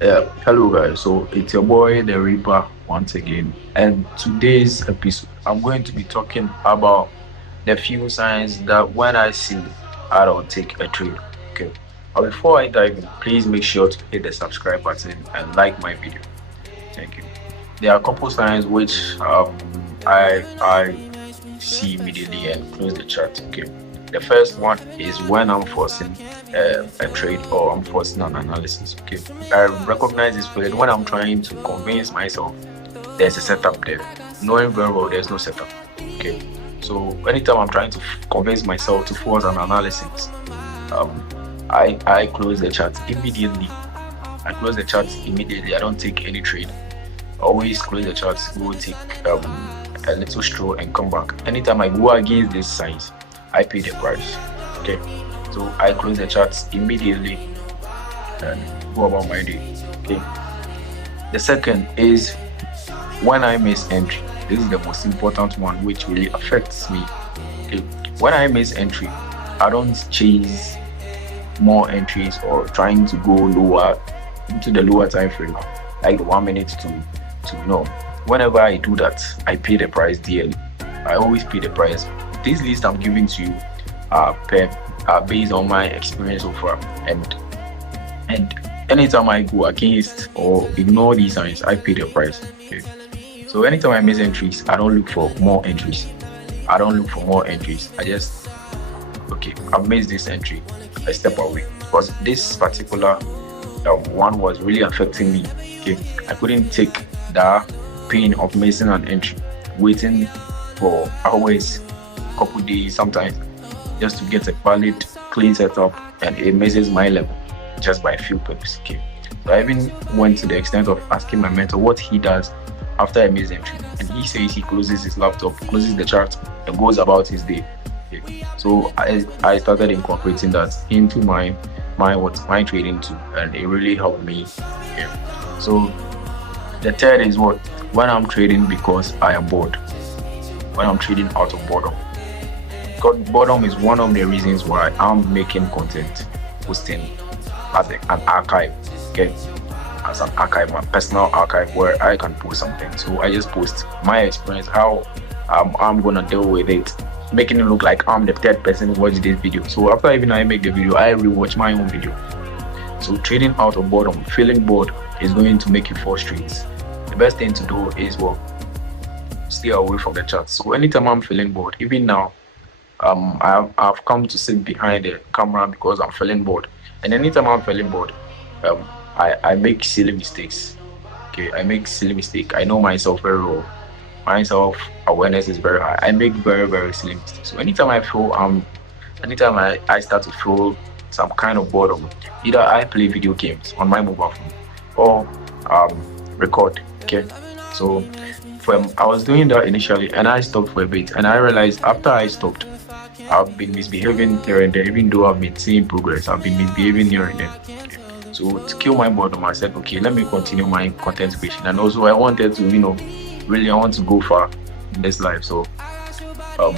Hello guys, so it's your boy the Reaper once again, and today's episode I'm going to be talking about the few signs that when I see I don't take a trade. Okay, but before I dive in, please make sure to hit the subscribe button and like my video. Thank you. There are a couple signs which I see immediately and close the chart. Okay, the first one is when I'm forcing a trade or I'm forcing an analysis. Okay, I recognize this feeling when I'm trying to convince myself there's a setup there, knowing very well there's no setup. Okay, so anytime I'm trying to convince myself to force an analysis, um, I close the chart immediately. I close the chart immediately. I don't take any trade. Always close the chart, go take a little stroll and come back. Anytime I go against these signs, I pay the price. Okay, so I close the charts immediately and go about my day. Okay, the second is when I miss entry. This is the most important one, which really affects me. Okay, when I miss entry, I don't chase more entries or trying to go lower into the lower time frame, like the 1 minute to whenever I do that, I pay the price dearly. I always pay the price. This list I'm giving to you per based on my experience so far, and anytime I go against or ignore these signs, I pay the price. Okay, so anytime I miss entries, I don't look for more entries. I don't look for more entries. I just, okay, I've missed this entry, I step away, because this particular one was really affecting me. Okay, I couldn't take the pain of missing an entry, waiting for hours, couple days sometimes, just to get a valid clean setup, and it messes my level just by a few pips. Okay, so I even went to the extent of asking my mentor what he does after I miss entry, and he says he closes his laptop, closes the chart, and goes about his day. Okay. So I started incorporating that into my trading too, and it really helped me. Okay. So the third is what, when I'm trading because I am bored, when I'm trading out of boredom. Because boredom is one of the reasons why I'm making content, posting as an archive. Okay, as an archive, my personal archive where I can post something. So I just post my experience, how I'm gonna deal with it, making it look like I'm the third person who watched this video. So after even I make the video, I rewatch my own video. So trading out of boredom, feeling bored, is going to make you frustrated. The best thing to do is, well, stay away from the chat. So anytime I'm feeling bored, even now, I've come to sit behind the camera because I'm feeling bored. And anytime I'm feeling bored, I make silly mistakes. Okay, I make silly mistake. I know myself very well. My self awareness is very high. I make very, very silly mistakes. So anytime I start to feel some kind of boredom, either I play video games on my mobile phone or record. Okay, so I was doing that initially, and I stopped for a bit, and I realized after I stopped, I've been misbehaving here and there. Even though I've been seeing progress, I've been misbehaving here and there. Okay. So to kill my boredom, I said, okay, let me continue my content creation, and also I wanted to, really, I want to go far in this life. So um,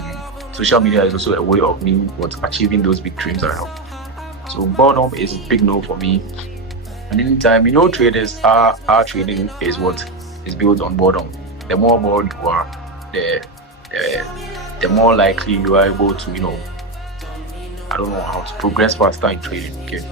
social media is also a way of me achieving those big dreams I have. So boredom is a big no for me. And anytime, traders are trading is what is built on boredom. The more bored you are, the more likely you are able to, I don't know how to progress faster in trading. Okay,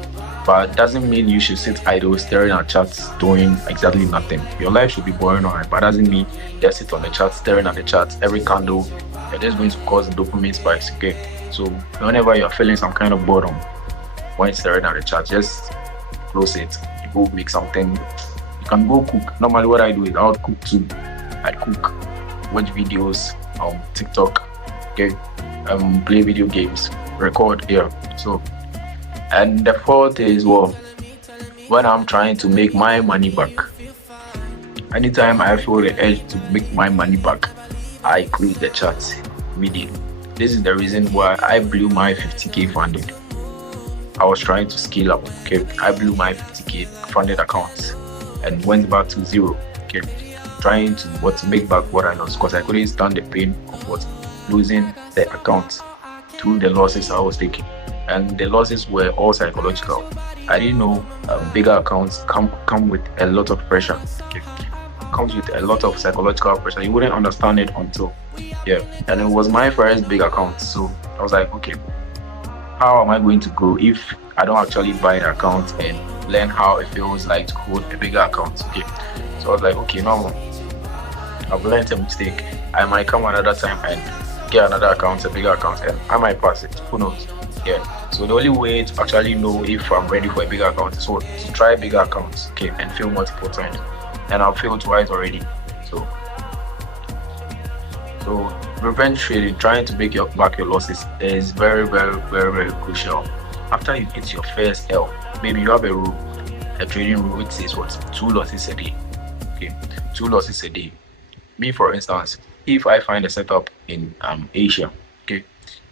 but it doesn't mean you should sit idle staring at charts doing exactly nothing. Your life should be boring, alright, but doesn't mean just sit on the chart staring at the charts every candle. You're just going to cause dopamine spikes. Okay, so whenever you're feeling some kind of boredom when staring at the chart, just close it. You go make something. You can go cook. Normally, what I do is I would cook too. I'd cook, watch videos on TikTok. Okay, play video games, record here. So, and the fourth is, well, when I'm trying to make my money back. Anytime I feel the urge to make my money back, I close the chat immediately. This is the reason why I blew my 50k funded. I was trying to scale up. Okay, I blew my 50k funded accounts and went back to zero. Okay, trying to make back what I lost, because I couldn't stand the pain of losing the account through the losses I was taking. and the losses were all psychological. I didn't know bigger accounts come with a lot of pressure. Okay. Comes with a lot of psychological pressure. You wouldn't understand it until, yeah. And it was my first big account, so I was like, okay, how am I going to grow if I don't actually buy the account and learn how it feels like to hold a bigger account? Okay, so I was like, okay, no, I've learned a mistake. I might come another time and get another account, a bigger account, and I might pass it. Who knows? Yeah. So the only way to actually know if I'm ready for a bigger account is to try bigger accounts, okay, and fail multiple times. And I've failed twice already. So revenge trading, trying to make back your losses, is very, very, very, very crucial. After you hit your first L, maybe you have a rule, a trading rule which says what, 2 losses a day. Okay, 2 losses a day. Me, for instance, if I find a setup in Asia, okay,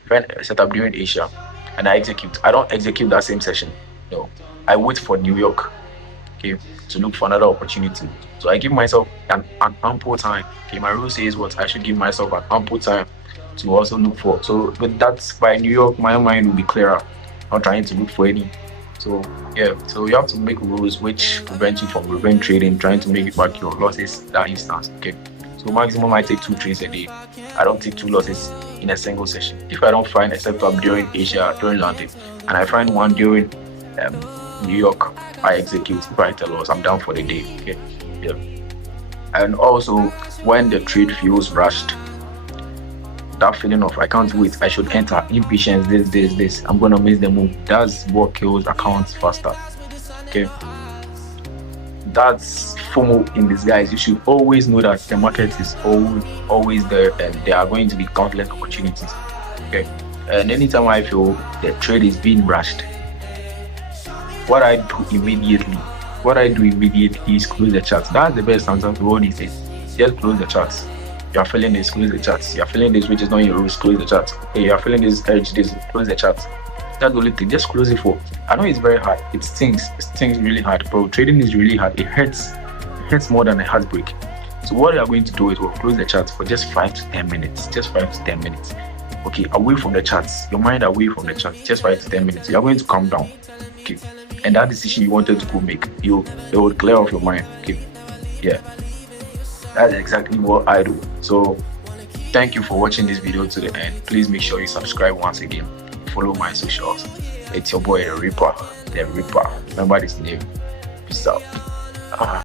find a setup during Asia, and I don't execute that same session. No, I wait for New York, okay, to look for another opportunity. So I give myself an ample time. Okay, my rule says what, I should give myself an ample time to also look for. So with that, by New York, my mind will be clearer. Not trying to look for any. So yeah, so you have to make rules which prevent you from revenge trading, trying to make back your losses that instance. Okay. So maximum I take 2 trades a day. I don't take 2 losses in a single session. If I don't find a setup during Asia, during London, and I find one during New York, I execute. If I hit a loss, I'm down for the day. Okay. Yeah. And also, when the trade feels rushed, that feeling of I can't wait, I should enter, impatience, this, I'm gonna miss the move. That's what kills accounts faster. Okay. That's FOMO in disguise. You should always know that the market is always there, and there are going to be countless opportunities. Okay. And anytime I feel the trade is being rushed, what I do immediately is close the charts. That's the best answer to all these things. Just close the charts. You are feeling this, close the charts. You are feeling this, which is not your rules, close the charts. Hey, you are feeling this edge, this, close the charts. That's the only thing. Just close it for. I know it's very hard. It stings. It stings really hard, bro. Trading is really hard. It hurts. It hurts more than a heartbreak. So what you are going to do is we'll close the charts for just 5 to 10 minutes. Just 5 to 10 minutes. Okay, away from the charts. Your mind away from the charts. Just 5 to 10 minutes. You are going to calm down. Okay. And that decision you wanted to go make, it will clear off your mind. Okay. Yeah. That's exactly what I do. So thank you for watching this video to the end. Please make sure you subscribe once again. Follow my socials. It's your boy, the Reaper. The Reaper. Remember this name. Peace out.